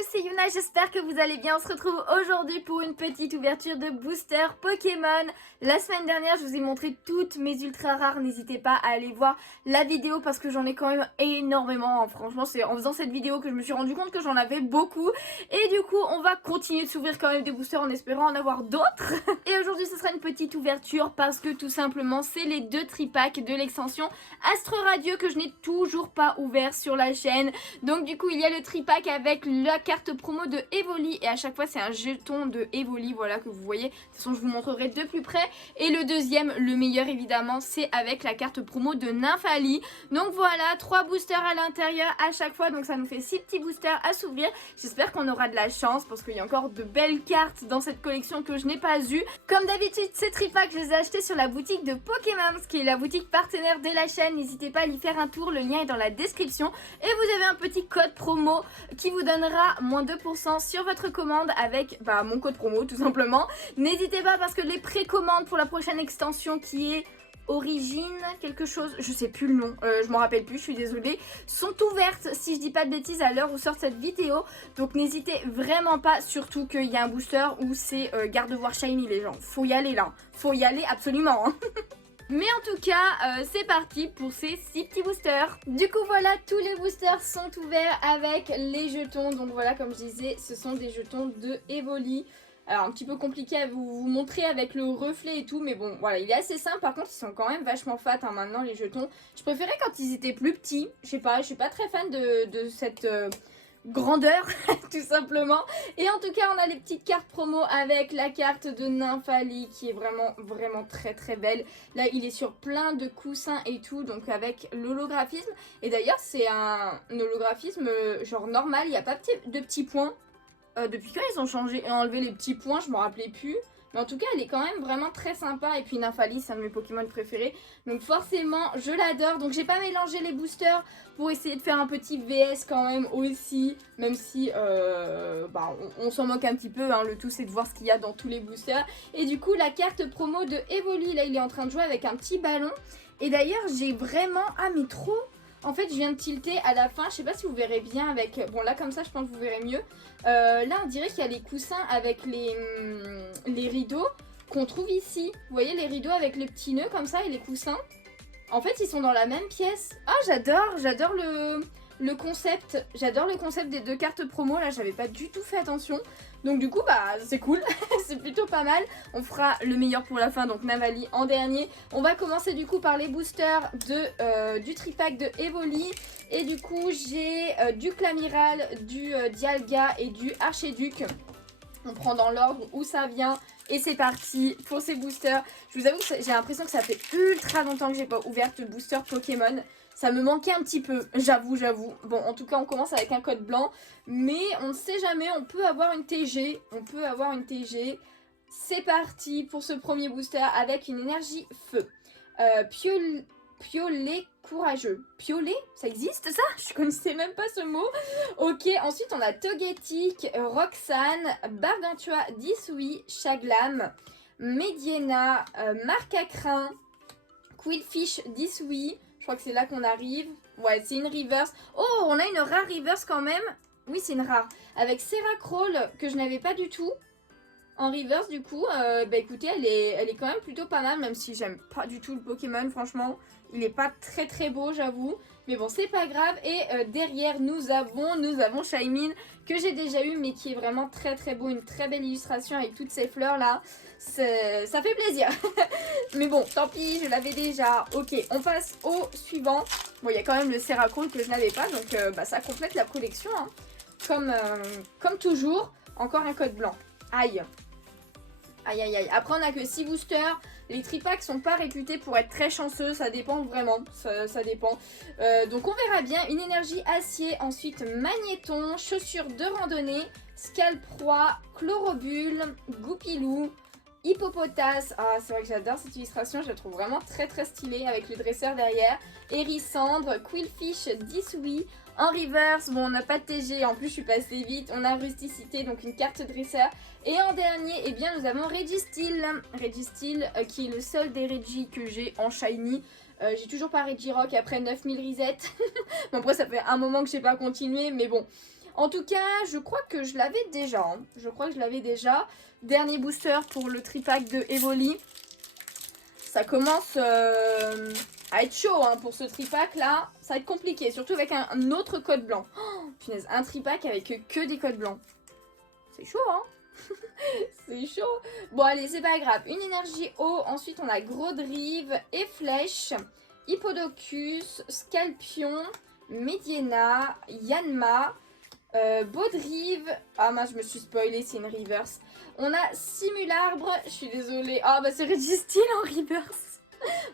tous, c'est Yuna, j'espère que vous allez bien. On se retrouve aujourd'hui pour une petite ouverture de booster Pokémon. La semaine dernière, je vous ai montré toutes mes ultra rares. N'hésitez pas à aller voir la vidéo parce que j'en ai quand même énormément. Franchement, c'est en faisant cette vidéo que je me suis rendu compte que j'en avais beaucoup. Et du coup, on va continuer de s'ouvrir quand même des boosters en espérant en avoir d'autres. Et aujourd'hui, ce sera une petite ouverture parce que tout simplement, c'est les 2 tripacks de l'extension Astre Radio que je n'ai toujours pas ouvert sur la chaîne. Donc du coup, il y a le tripack avec la carte promo de Evoli et à chaque fois c'est un jeton de Evoli, voilà, que vous voyez. De toute façon, je vous montrerai de plus près. Et le deuxième, le meilleur évidemment, c'est avec la carte promo de Nymphali. Donc voilà, 3 boosters à l'intérieur à chaque fois, donc ça nous fait 6 petits boosters à s'ouvrir. J'espère qu'on aura de la chance parce qu'il y a encore de belles cartes dans cette collection que je n'ai pas eues. Comme d'habitude, ces tripacks, je les ai achetés sur la boutique de Pokémon, qui est la boutique partenaire de la chaîne. N'hésitez pas à y faire un tour, le lien est dans la description. Et vous avez un petit code promo qui vous donnera moins 2% sur votre commande avec mon code promo tout simplement. N'hésitez pas parce que les précommandes pour la prochaine extension qui est Origine quelque chose, je sais plus le nom, je m'en rappelle plus, je suis désolée, sont ouvertes si je dis pas de bêtises à l'heure où sort cette vidéo. Donc n'hésitez vraiment pas, surtout qu'il y a un booster où c'est Gardevoir Shiny les gens. Faut y aller là, faut y aller absolument hein. Mais en tout cas, c'est parti pour ces 6 petits boosters. Du coup voilà, tous les boosters sont ouverts avec les jetons. Donc voilà, comme je disais, ce sont des jetons de Evoli. Alors un petit peu compliqué à vous montrer avec le reflet et tout, mais bon voilà, il est assez simple. Par contre ils sont quand même vachement fat hein, maintenant les jetons. Je préférais quand ils étaient plus petits, je sais pas, je suis pas très fan de cette grandeur tout simplement. Et en tout cas on a les petites cartes promo avec la carte de Nymphali qui est vraiment très très belle. Là il est sur plein de coussins et tout, donc avec l'holographisme. Et d'ailleurs c'est un holographisme genre normal, il n'y a pas de petits points. Depuis quand ils ont changé et enlevé les petits points, je m'en rappelais plus. Mais en tout cas, elle est quand même vraiment très sympa. Et puis Nymphali, c'est un de mes Pokémon préférés. Donc forcément, je l'adore. Donc j'ai pas mélangé les boosters pour essayer de faire un petit VS quand même aussi. Même si on s'en moque un petit peu. Hein. Le tout, c'est de voir ce qu'il y a dans tous les boosters. Et du coup, la carte promo de Evoli, là, il est en train de jouer avec un petit ballon. Et d'ailleurs, j'ai vraiment... Ah, mais trop... En fait, je viens de tilter à la fin. Je sais pas si vous verrez bien avec... Bon, là, comme ça, je pense que vous verrez mieux. Là, on dirait qu'il y a les coussins avec les rideaux qu'on trouve ici. Vous voyez, les rideaux avec les petits nœuds comme ça et les coussins. En fait, ils sont dans la même pièce. Ah, j'adore le concept. J'adore le concept des 2 cartes promo. Là, j'avais pas du tout fait attention. Donc du coup, c'est cool. C'est plutôt pas mal. On fera le meilleur pour la fin, donc Nymphali en dernier. On va commencer du coup par les boosters du tripack de Evoli. Et du coup, j'ai du Clamiral, du Dialga et du Archiduc. On prend dans l'ordre où ça vient. Et c'est parti pour ces boosters. Je vous avoue que j'ai l'impression que ça fait ultra longtemps que j'ai pas ouvert de booster Pokémon. Ça me manquait un petit peu, j'avoue. Bon, en tout cas, on commence avec un code blanc. Mais on ne sait jamais, on peut avoir une TG. C'est parti pour ce premier booster avec une énergie feu. Piolet courageux. Piolet, ça existe ça? Je connaissais même pas ce mot. Ok, ensuite on a Togetic, Roxane, Bargantua, Disui, Chaglam, Mediena, Marcacrin, Quillfish, Disui. Je crois que c'est là qu'on arrive. Ouais, c'est une reverse. Oh, on a une rare reverse quand même. Oui, c'est une rare. Avec Seracrawl que je n'avais pas du tout. En reverse du coup, écoutez, elle est quand même plutôt pas mal, même si j'aime pas du tout le Pokémon, franchement. Il est pas très beau, j'avoue. Mais bon, c'est pas grave. Et derrière, nous avons Shaymin, que j'ai déjà eu, mais qui est vraiment très beau. Une très belle illustration avec toutes ces fleurs là. Ça fait plaisir. Mais bon, tant pis, je l'avais déjà. Ok, on passe au suivant. Bon, il y a quand même le Seracrawl que je n'avais pas, donc ça complète la collection. Hein. Comme toujours, encore un code blanc. Aïe. Après, on n'a que 6 boosters. Les tripacks sont pas réputés pour être très chanceux. Ça dépend vraiment. Ça dépend. Donc, on verra bien. Une énergie acier. Ensuite, magnéton. Chaussures de randonnée. Scalproie. Chlorobule. Goupilou. Hippopotas. Ah, c'est vrai que j'adore cette illustration. Je la trouve vraiment très stylée avec le dresseur derrière. Hérissandre. Quillfish. Disui. En reverse, bon, on n'a pas de TG, en plus je suis passée vite. On a Rusticité, donc une carte dresseur. Et en dernier, eh bien, nous avons Registeel. Registeel, qui est le seul des Regis que j'ai en Shiny. J'ai toujours pas Regirock après 9000 resets. Bon, après, ça fait un moment que je n'ai pas continué, mais bon. En tout cas, je crois que je l'avais déjà. Hein. Je crois que je l'avais déjà. Dernier booster pour le tripack de Evoli. Ça commence à être chaud hein, pour ce tripack là. Ça va être compliqué, surtout avec un autre code blanc. Oh, punaise, un tripack avec que des codes blancs. C'est chaud hein. C'est chaud. Bon allez, c'est pas grave. Une énergie eau. Ensuite on a Grodrive et Flèche. Hippodocus, Scalpion, Mediena, Yanma, Baudrive. Ah mince, je me suis spoilé, c'est une reverse. On a Simularbre, je suis désolée. Ah bah c'est Registeel en reverse.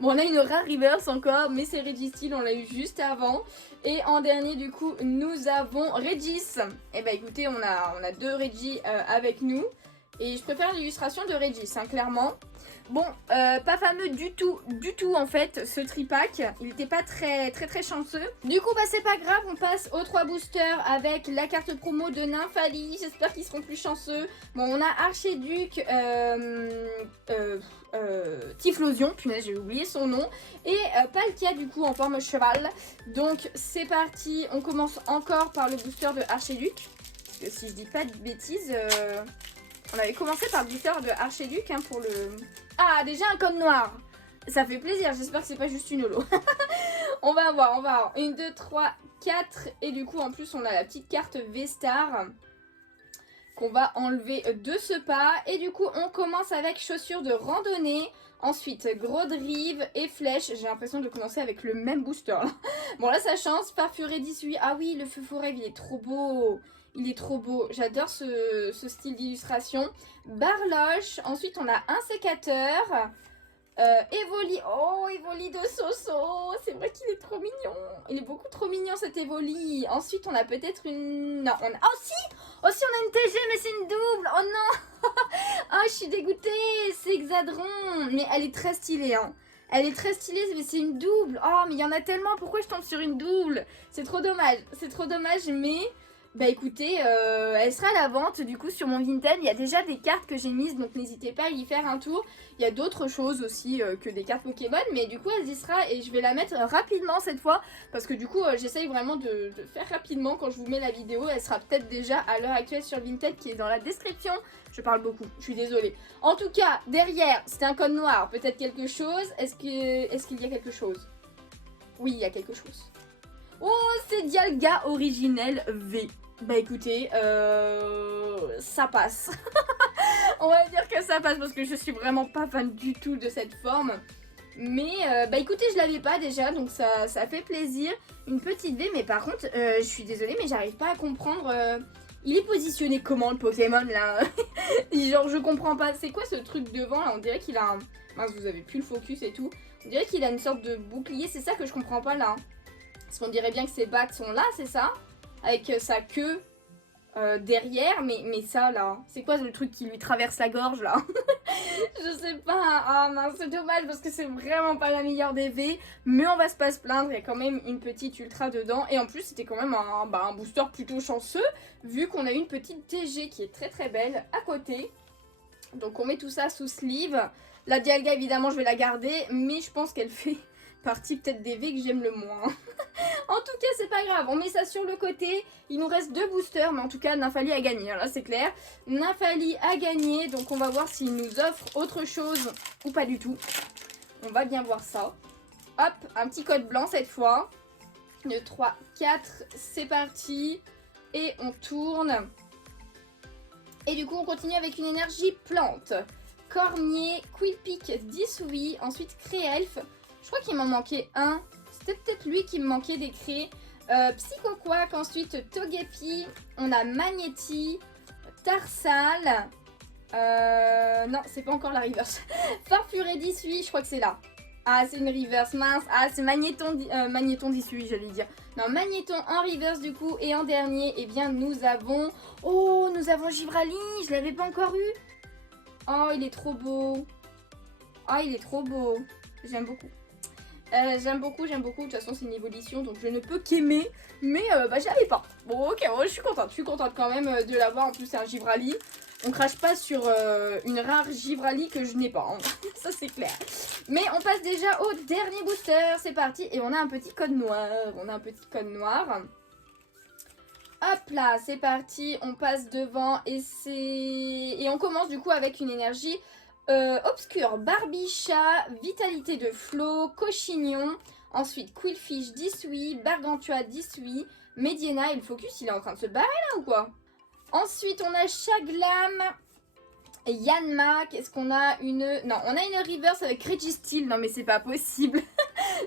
Bon, on a une rare reverse encore, mais c'est Registeel, on l'a eu juste avant. Et en dernier, du coup, nous avons Regis. Et bah écoutez, on a deux Regis avec nous. Et je préfère l'illustration de Regis, hein, clairement. Bon, pas fameux du tout en fait, ce tripack. Il n'était pas très chanceux. Du coup, bah c'est pas grave, on passe aux 3 boosters avec la carte promo de Nymphalie. J'espère qu'ils seront plus chanceux. Bon, on a Archéduc, Typhlosion, punaise, j'ai oublié son nom. Et Palkia, du coup, en forme cheval. Donc, c'est parti. On commence encore par le booster de Archéduc. Parce que si je dis pas de bêtises... On avait commencé par le booster de Archéduc hein, pour le... Ah, déjà un code noir. Ça fait plaisir, j'espère que c'est pas juste une holo. On va voir. 1, 2, 3, 4. Et du coup, en plus, on a la petite carte V-Star qu'on va enlever de ce pas. Et du coup, on commence avec chaussures de randonnée. Ensuite, Grodrive et Flèche. J'ai l'impression de commencer avec le même booster. Là. Bon, là, ça change. Parfuré 18. Ah oui, le feu forêt, il est trop beau. Il est trop beau. J'adore ce style d'illustration. Barloche. Ensuite, on a un sécateur. Evoli. Oh, Evoli de Soso. C'est vrai qu'il est trop mignon. Il est beaucoup trop mignon cet Evoli. Ensuite, on a peut-être une... Non, on a... Oh si! Oh si, on a une TG, mais c'est une double. Oh non. Oh, je suis dégoûtée. C'est Hexadron. Mais elle est très stylée, hein. Elle est très stylée, mais c'est une double. Oh, mais il y en a tellement. Pourquoi je tombe sur une double? C'est trop dommage. C'est trop dommage, mais... Bah écoutez, elle sera à la vente du coup sur mon Vinted. Il y a déjà des cartes que j'ai mises, donc n'hésitez pas à y faire un tour. Il y a d'autres choses aussi que des cartes Pokémon, mais du coup elle y sera et je vais la mettre rapidement cette fois. Parce que du coup j'essaye vraiment de faire rapidement quand je vous mets la vidéo. Elle sera peut-être déjà à l'heure actuelle sur Vinted qui est dans la description. Je parle beaucoup, je suis désolée. En tout cas, derrière, c'était un code noir, peut-être quelque chose. Est-ce qu'il y a quelque chose? Oui, il y a quelque chose. Oh, c'est Dialga originel V. Bah écoutez, ça passe. On va dire que ça passe parce que je suis vraiment pas fan du tout de cette forme. Mais bah écoutez, je l'avais pas déjà, donc ça fait plaisir. Une petite V, mais par contre, je suis désolée, mais j'arrive pas à comprendre. Il est positionné comment le Pokémon là? Genre je comprends pas. C'est quoi ce truc devant là? On dirait qu'il a un... Mince, vous avez plus le focus et tout. On dirait qu'il a une sorte de bouclier, c'est ça que je comprends pas là. Parce qu'on dirait bien que ses bacs sont là, c'est ça? Avec sa queue derrière, mais ça là, c'est quoi le truc qui lui traverse la gorge là? Je sais pas, ah mince, c'est dommage parce que c'est vraiment pas la meilleure des V, mais on va pas se plaindre, il y a quand même une petite ultra dedans, et en plus c'était quand même un booster plutôt chanceux, vu qu'on a une petite TG qui est très belle à côté. Donc on met tout ça sous sleeve. La Dialga évidemment je vais la garder, mais je pense qu'elle fait partie peut-être des V que j'aime le moins. En tout cas, c'est pas grave, on met ça sur le côté. Il nous reste 2 boosters, mais en tout cas, Nymphalie a gagné, là c'est clair. Nymphalie a gagné, donc on va voir s'il nous offre autre chose ou pas du tout. On va bien voir ça. Hop, un petit code blanc cette fois. 2, 3, 4, c'est parti. Et on tourne. Et du coup, on continue avec une énergie plante. Cornier, Quillpick, Disui, ensuite Créelf. Je crois qu'il m'en manquait un. C'était peut-être lui qui me manquait d'écrire. Psychoquack, ensuite Togepi. On a Magnéti, Tarsal. Non, c'est pas encore la reverse. Farfuré 18, je crois que c'est là. Ah, c'est une reverse, mince. Ah, c'est Magnéton 18, j'allais dire. Non, Magnéton en reverse du coup. Et en dernier, eh bien, nous avons... Oh, nous avons Givrali. Je l'avais pas encore eu. Oh, il est trop beau. Oh, il est trop beau. J'aime beaucoup. J'aime beaucoup. De toute façon, c'est une évolution, donc je ne peux qu'aimer. Mais bah, je l'avais pas. Bon, ok, ouais, je suis contente quand même de l'avoir. En plus, c'est un Givrali. On crache pas sur une rare Givrali que je n'ai pas. Hein. Ça, c'est clair. Mais on passe déjà au dernier booster. C'est parti. Et on a un petit code noir. Hop là, c'est parti, on passe devant et on commence du coup avec une énergie obscure. Barbicha, vitalité de Flo, Cochignon, ensuite Quillfish 18, Gargantua 18, Mediana et le focus il est en train de se barrer là ou quoi? Ensuite on a Chaglam, Yanma, qu'est-ce qu'on a Non, on a une reverse avec Registeel, non mais c'est pas possible.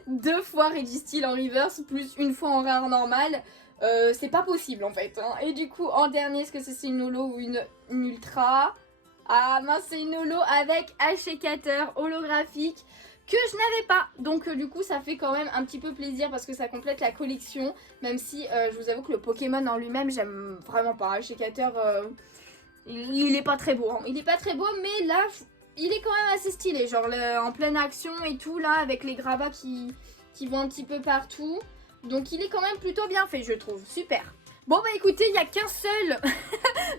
2 fois Registeel en reverse plus une fois en rare normal. C'est pas possible en fait. Hein. Et du coup, en dernier, est-ce que c'est une holo ou une ultra? Ah mince, c'est une holo avec Hachicator holographique que je n'avais pas. Donc du coup, ça fait quand même un petit peu plaisir parce que ça complète la collection. Même si je vous avoue que le Pokémon en lui-même, j'aime vraiment pas. Hachicator, il est pas très beau. Hein. Il est pas très beau, mais là, il est quand même assez stylé. Genre en pleine action et tout, là, avec les gravats qui vont un petit peu partout. Donc il est quand même plutôt bien fait, je trouve. Super. Bon bah écoutez, il n'y a qu'un seul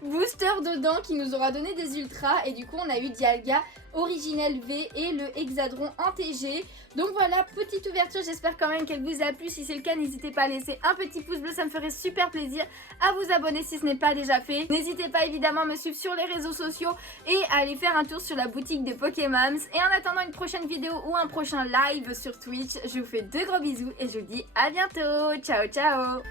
booster dedans qui nous aura donné des ultras. Et du coup on a eu Dialga Originel V et le Hexadron en TG. Donc voilà, petite ouverture, j'espère quand même qu'elle vous a plu. Si c'est le cas, n'hésitez pas à laisser un petit pouce bleu, ça me ferait super plaisir. À vous abonner si ce n'est pas déjà fait. N'hésitez pas évidemment à me suivre sur les réseaux sociaux et à aller faire un tour sur la boutique de Pokémon. Et en attendant une prochaine vidéo ou un prochain live sur Twitch, je vous fais de gros bisous et je vous dis à bientôt. Ciao ciao.